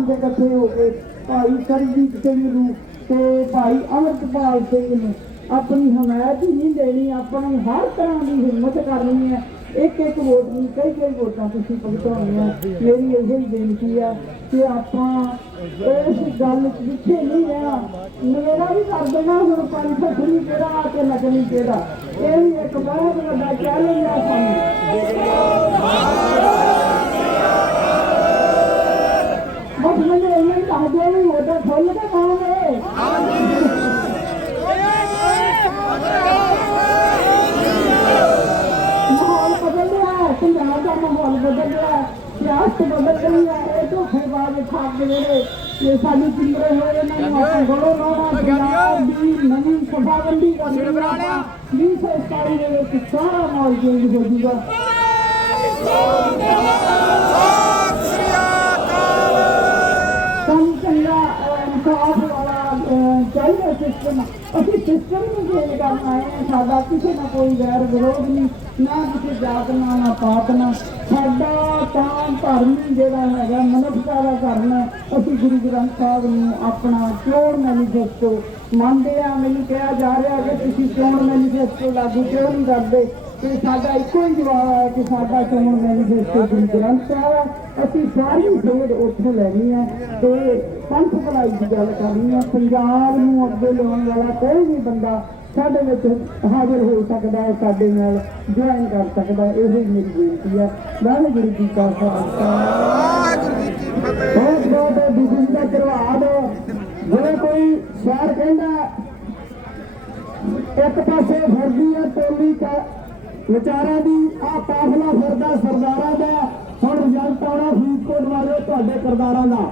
ਬੰਦੇ ਇਕੱਠੇ ਹੋ ਕੇ ਭਾਈ ਸਰਜੀਤ ਸਿੰਘ ਨੂੰ ਤੇ ਭਾਈ ਅਮਰਪਾਲ ਸਿੰਘ ਨੂੰ ਆਪਣੀ ਹਮਾਇਤ ਹੀ ਨਹੀਂ ਦੇਣੀ, ਆਪਣੀ ਹਰ ਤਰ੍ਹਾਂ ਦੀ ਹਿੰਮਤ ਕਰਨੀ ਹੈ। ਇੱਕ ਇੱਕ ਵੋਟ ਨਹੀਂ ਕਈ ਕਈ ਵੋਟਾਂ ਤੁਸੀਂ ਭੁਗਤਾਉਣੀਆਂ ਮੇਰੀ ਇਹ ਹੀ ਬੇਨਤੀ ਹੈ ਕਿ ਆਪਾਂ ਇਸ ਗੱਲ ਪਿੱਛੇ ਨਹੀਂ ਰਹਿਣਾ। ਨਵੇੜਾ ਵੀ ਕਰ ਦੇਣਾ ਹੁਣ ਪੰਜ ਫਸਲੀ ਕਿਹੜਾ ਕੇ ਲੱਗਣੀ ਕਿਹੜਾ। ਇਹ ਵੀ ਇੱਕ ਬਹੁਤ ਵੱਡਾ ਚੈਲੰਜ ਹੈ ਸਾਨੂੰ ਬਸ ਮੈਨੂੰ ਇਹਨਾਂ ਹੀ ਦੱਸ ਦਿਓ ਵੀ ਉਹਦਾ ਫੁੱਲ ਕੇ ਖਾਓਗੇ ਮਾਹੌਲ ਬਦਲ ਰਿਹਾ ਹੈ ਪੰਜਾਬ ਦਾ ਮਾਹੌਲ ਬਦਲ ਹੈ ਸਿਆਸਤ ਬਦਲ ਰਹੀ ਹੈ ਇਹ ਧੋਖੇਬਾਜ਼ ਖਾਬ ਦੇ ਜਿਹੜੇ ਇਹ ਸਾਡੀ ਚਿੰਬਰੇ ਹੋਏ ਇਹਨਾਂ ਨੂੰ ਆਪਾਂ ਗੜੋ ਲਾਉਣਾ ਪੰਜਾਬ ਦੀ ਨਵੀਂ ਸਫਾਬੰਦੀ ਕਰਨੀ ਹੈ 2027 ਦੇ ਵਿੱਚ ਸਾਰਾ ਮਾਹੌਲ ਚੇਂਜ ਹੋ ਜਾਊਗਾ। ਅਸੀਂ ਸਿਸਟਮ ਕਰਨ ਆਏ ਹਾਂ ਸਾਡਾ ਕਿਸੇ ਨਾਲ ਕੋਈ ਵੈਰ ਵਿਰੋਧ ਨਹੀਂ, ਨਾ ਕਿਸੇ ਜਾਤ ਨਾਲ ਨਾ ਪਾਤ ਨਾਲ ਸਾਡਾ ਤਾਂ ਧਰਮ ਹੀ ਜਿਹੜਾ ਹੈਗਾ, ਮਨੁੱਖਤਾ ਦਾ ਧਰਮ ਹੈ। ਅਸੀਂ ਗੁਰੂ ਗ੍ਰੰਥ ਸਾਹਿਬ ਨੂੰ ਆਪਣਾ ਚੋਣ ਮੈਨੀਫੈਸਟੋ ਮੰਨਦੇ ਆ ਮੈਨੂੰ ਕਿਹਾ ਜਾ ਰਿਹਾ ਕਿ ਤੁਸੀਂ ਚੋਣ ਮੈਨੀਫੈਸਟੋ ਲਾਗੂ ਕਿਉਂ ਨਹੀਂ ਕਰਦੇ? ਤੇ ਸਾਡਾ ਇੱਕੋ ਹੀ ਜਵਾਬ ਹੈ ਕਿ ਸਾਡਾ ਚੋਣ ਮੈਨੀਫੈਸਟੋ ਗੁਰੂ ਗ੍ਰੰਥ ਸਾਹਿਬ ਹੈ। ਅਸੀਂ ਸਾਰੀ ਖੇਡ ਉੱਥੋਂ ਲੈਣੀ ਹੈ ਤੇ ਪੰਥ ਭਲਾਈ ਦੀ ਗੱਲ ਕਰਨੀ ਹੈ। ਪੰਜਾਬ ਨੂੰ ਅੱਗੇ ਲਿਆਉਣ ਵਾਲਾ ਕੋਈ ਵੀ ਬੰਦਾ ਸਾਡੇ ਵਿੱਚ ਹਾਜ਼ਰ ਹੋ ਸਕਦਾ ਹੈ ਸਾਡੇ ਨਾਲ ਜੁਆਇਨ ਕਰ ਸਕਦਾ ਹੈ। ਇਹ ਹੀ ਮੇਰੀ ਬੇਨਤੀ ਹੈ। ਵਾਹਿਗੁਰੂ ਜੀ ਕਾ ਖਾਲਸਾ। ਬਹੁਤ ਬਹੁਤ ਬਿਜਲੀ ਦਾ ਧੰਨਵਾਦ। ਜਿਵੇਂ ਕੋਈ ਸ਼ਹਿਰ ਕਹਿੰਦਾ ਇੱਕ ਪਾਸੇ ਫਿਰਦੀ ਹੈ ਟੋਲੀ ਕਾ ਵਿਚਾਰਾਂ ਦੀ ਆ ਕਾਫਲਾ ਫਿਰਦਾ ਸਰਦਾਰਾਂ ਦਾ, ਹੁਣ ਰਿਜ਼ਲਟ ਆਉਣਾ ਫਰੀਦਕੋਟ ਵਾਲੇ ਤੁਹਾਡੇ ਕਰਦਾਰਾਂ ਦਾ।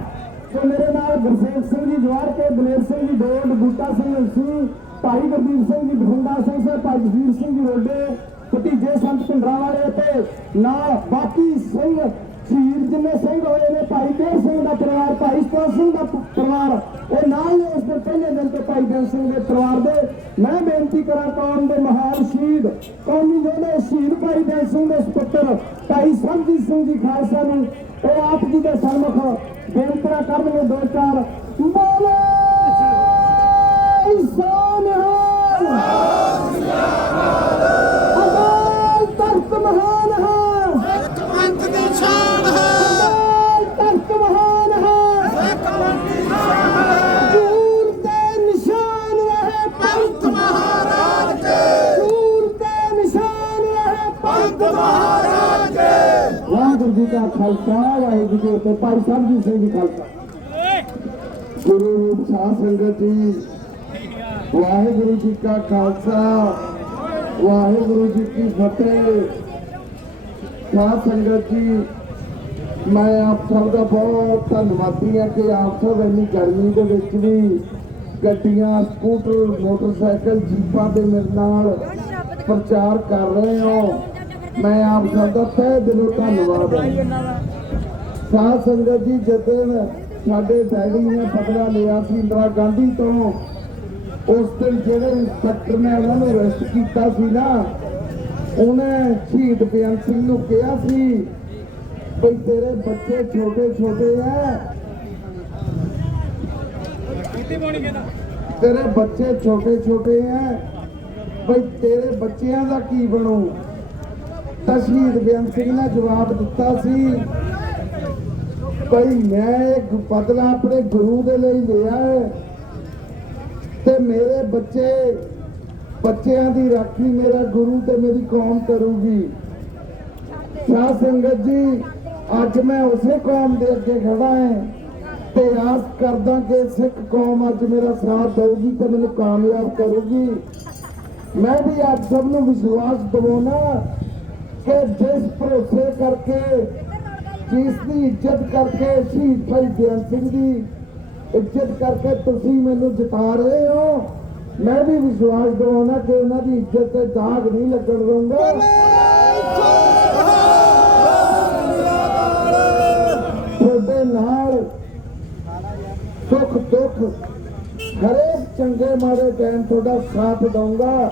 ਸੋ ਮੇਰੇ ਨਾਲ ਗੁਰਸੇਵ ਸਿੰਘ ਜੀ ਜਵਾਰ ਕੇ ਦਲੇਰ ਸਿੰਘ ਜੀ ਡੋਡ ਬੂਟਾ ਸਿੰਘ ਸਿੰਘ ਭਾਈ ਗੁਰਦੀਪ ਸਿੰਘ ਜੀ, ਬਠਿੰਡਾ ਸਿੰਘ ਸਾਹਿਬ ਭਾਈ ਜਸਵੀਰ ਸਿੰਘ ਜੀ ਰੋਡੇ, ਭਤੀਜੇ ਸੰਤ ਭਿੰਡਰਾਂ ਵਾਲੇ ਤੇ, ਨਾਲ ਬਾਕੀ ਸਿੰਘ ਸ਼ਹੀਦ ਜਿੰਨੇ ਸਿੰਘ ਹੋਏ ਨੇ, ਭਾਈ ਦੇਵ ਸਿੰਘ ਦਾ ਪਰਿਵਾਰ, ਭਾਈ ਸਤਰ ਸਿੰਘ ਦਾ ਪਰਿਵਾਰ, ਉਹ ਨਾਲ ਨੇ ਉਸ ਦੇ ਪਹਿਲੇ ਦਿਨ ਤੋਂ ਭਾਈ ਦੇਵ ਸਿੰਘ ਦੇ ਪਰਿਵਾਰ ਦੇ। ਮੈਂ ਬੇਨਤੀ ਕਰਾਂ ਕੌਮ ਦੇ ਮਹਾਨ ਸ਼ਹੀਦ, ਕੌਮੀ ਯੋਧੇ ਸ਼ਹੀਦ ਭਾਈ ਦੇਵ ਸਿੰਘ ਦੇ ਸੁਪੁੱਤਰ, ਭਾਈ ਸਰਜੀਤ ਸਿੰਘ ਜੀ ਖਾਲਸਾ ਨੂੰ, ਉਹ ਆਪ ਜੀ ਦੇ ਸਨਮੁਖ ਬੇਨਤੀਆਂ ਕਰਨਗੇ ਦੋ ਚਾਰ। ਖਾਲਸਾ ਵਾਹਿਗੁਰੂ ਜੀ ਫਤਿਹ ਭਾਈ ਸਾਹਿਬ ਜੀ ਸਿੰਘ ਜੀ ਖਾਲਸਾ। ਗੁਰੂ ਰੂਪ ਸਾਧ ਸੰਗਤ ਜੀ ਵਾਹਿਗੁਰੂ ਜੀ ਕਾ ਖਾਲਸਾ ਵਾਹਿਗੁਰੂ ਜੀ ਕੀ ਫਤਿਹ। ਸਾਧ ਸੰਗਤ ਜੀ ਮੈਂ ਆਪ ਸਭ ਦਾ ਬਹੁਤ ਧੰਨਵਾਦੀ ਹਾਂ ਕਿ ਆਪ ਸਭ ਇੰਨੀ ਗਰਮੀ ਦੇ ਵਿੱਚ ਵੀ ਗੱਡੀਆਂ ਸਕੂਟਰ ਮੋਟਰਸਾਈਕਲ ਜੀਪਾਂ ਦੇ ਮੇਰੇ ਨਾਲ ਪ੍ਰਚਾਰ ਕਰ ਰਹੇ ਹੋ। ਮੈਂ ਆਪ ਸਭ ਦਾ ਤਹਿ ਦਿਲੋਂ ਧੰਨਵਾਦ ਸਾਧ ਸੰਗਤ ਜੀ ਜਦੋਂ ਸਾਡੇ ਡੈਡੀ ਨੇ ਬਦਲਾ ਲਿਆ ਸੀ ਇੰਦਰਾ ਗਾਂਧੀ ਤੋਂ, ਉਸ ਦਿਨ ਜਿਹੜੇ ਇੰਸਪੈਕਟਰ ਨੇ ਉਹਨਾਂ ਨੂੰ ਅਰੈਸਟ ਕੀਤਾ ਸੀ ਨਾ, ਉਹਨੇ ਸ਼ਹੀਦ ਬੇਅੰਤ ਸਿੰਘ ਨੂੰ ਕਿਹਾ ਸੀ, ਬਈ ਤੇਰੇ ਬੱਚੇ ਛੋਟੇ ਛੋਟੇ ਐ। ਤੇਰੇ ਬੱਚੇ ਛੋਟੇ ਛੋਟੇ ਐ। ਬਈ ਤੇਰੇ ਬੱਚਿਆਂ ਦਾ ਕੀ ਬਣੂ? ਤਾਂ ਸ਼ਹੀਦ ਬੇਅੰਤ ਸਿੰਘ ਨੇ ਜਵਾਬ ਦਿੱਤਾ ਸੀ। ਭਈ ਮੈਂ ਬਦਲਾ ਆਪਣੇ ਗੁਰੂ ਦੇ ਲਈ ਲਿਆ ਹੈ ਤੇ ਮੇਰੇ ਬੱਚੇ, ਬੱਚਿਆਂ ਦੀ ਰਾਖੀ ਮੇਰਾ ਗੁਰੂ ਤੇ ਮੇਰੀ ਕੌਮ ਕਰੂਗੀ। ਸਾਧ ਸੰਗਤ ਜੀ, ਅੱਜ ਮੈਂ ਉਸੇ ਕੌਮ ਦੇ ਅੱਗੇ ਖੜਾ ਹਾਂ ਤੇ ਆਸ ਕਰਦਾ ਕਿ ਸਿੱਖ ਕੌਮ ਅੱਜ ਮੇਰਾ ਸਾਥ ਦੇਊਗੀ ਤੇ ਮੈਨੂੰ ਕਾਮਯਾਬ ਕਰੂਗੀ। ਮੈਂ ਵੀ ਆਪ ਸਭ ਨੂੰ ਵਿਸ਼ਵਾਸ ਦਿਵਾਉਣਾ ਕਿ ਜਿਸ ਭਰੋਸੇ ਕਰਕੇ, ਜਿਸ ਦੀ ਇੱਜ਼ਤ ਕਰਕੇ ਸ਼ਹੀਦ ਭਾਈ ਬੇਅੰਤ ਸਿੰਘ ਦੀ ਇੱਜ਼ਤ ਕਰਕੇ ਤੁਸੀਂ ਮੈਨੂੰ ਜਿਤਾ ਰਹੇ ਹੋ, ਮੈਂ ਵੀ ਵਿਸ਼ਵਾਸ ਦਿਵਾਉਣਾ ਕਿ ਉਹਨਾਂ ਦੀ ਇੱਜ਼ਤ ਤੇ ਦਾਗ ਨਹੀਂ ਲੱਗਣ ਦਊਂਗਾ। ਤੁਹਾਡੇ ਨਾਲ ਸੁੱਖ ਦੁੱਖ ਹਰੇਕ ਚੰਗੇ ਮਾੜੇ ਟਾਈਮ ਤੁਹਾਡਾ ਸਾਥ ਦਊਂਗਾ।